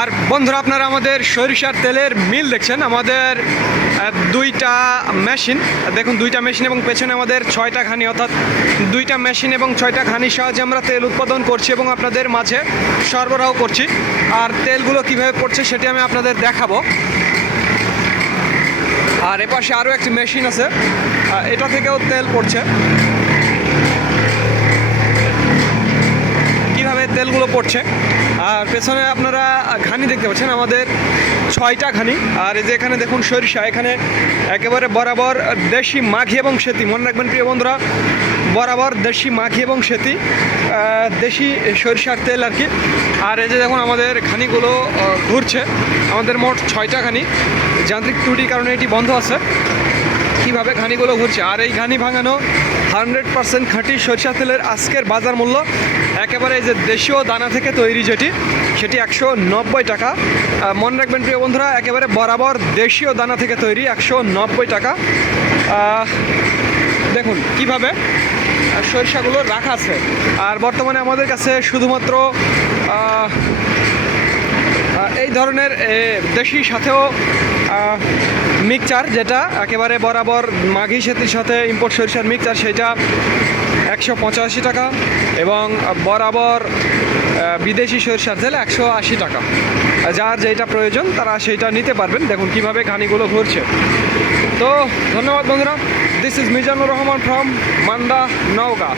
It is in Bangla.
আর বন্ধুরা, আপনারা আমাদের সরিষার তেলের মিল দেখছেন। আমাদের দুইটা মেশিন দেখুন, দুইটা মেশিন এবং পেছনে আমাদের 6টা ঘানি, অর্থাৎ দুইটা মেশিন এবং 6টা ঘানির সাহায্যে আমরা তেল উৎপাদন করছি এবং আপনাদের মাঝে সরবরাহ করছি। আর তেলগুলো কিভাবে পড়ছে সেটি আমি আপনাদের দেখাবো। আর এপাশে আরও একটি মেশিন আছে, এটা থেকেও তেল পড়ছে। কিভাবে তেলগুলো পড়ছে, আর পেছনে আপনারা ঘানি দেখতে পাচ্ছেন, আমাদের 6টা ঘানি। আর এই যে এখানে দেখুন সরিষা, এখানে একেবারে বরাবর দেশি মাঘি এবং সেতি, মনে রাখবেন প্রিয় বন্ধুরা, বরাবর দেশি মাঘি এবং সেতি, দেশি সরিষার তেল আর কি। আর এই যে দেখুন আমাদের ঘানিগুলো ঘুরছে, আমাদের মোট 6টা ঘানি। যান্ত্রিক ত্রুটির কারণে এটি বন্ধ আছে। কীভাবে ঘানিগুলো ঘুরছে, আর এই ঘানি ভাঙানো 100% খাঁটি সরিষা তেলের আজকের বাজার মূল্য একেবারে এই যে দেশীয় দানা থেকে তৈরি যেটি, সেটি 190 টাকা। মনে রাখবেন প্রিয় বন্ধুরা, একেবারে বরাবর দেশীয় দানা থেকে তৈরি 190 টাকা। দেখুন কিভাবে সরিষাগুলো রাখা আছে। আর বর্তমানে আমাদের কাছে শুধুমাত্র এই ধরনের দেশি সাথেও মিক্সচার, যেটা একেবারে বরাবর মাঘি সেতির সাথে ইম্পোর্ট সরিষার মিক্সচার, সেটা 185 টাকা, এবং বরাবর বিদেশি সরিষার তেল 180 টাকা। যার যেটা প্রয়োজন তারা সেইটা নিতে পারবেন। দেখুন কিভাবে ঘানিগুলো ঘুরছে। তো ধন্যবাদ বন্ধুরা, this is Mizanur Rahman from Manda, Naogaon.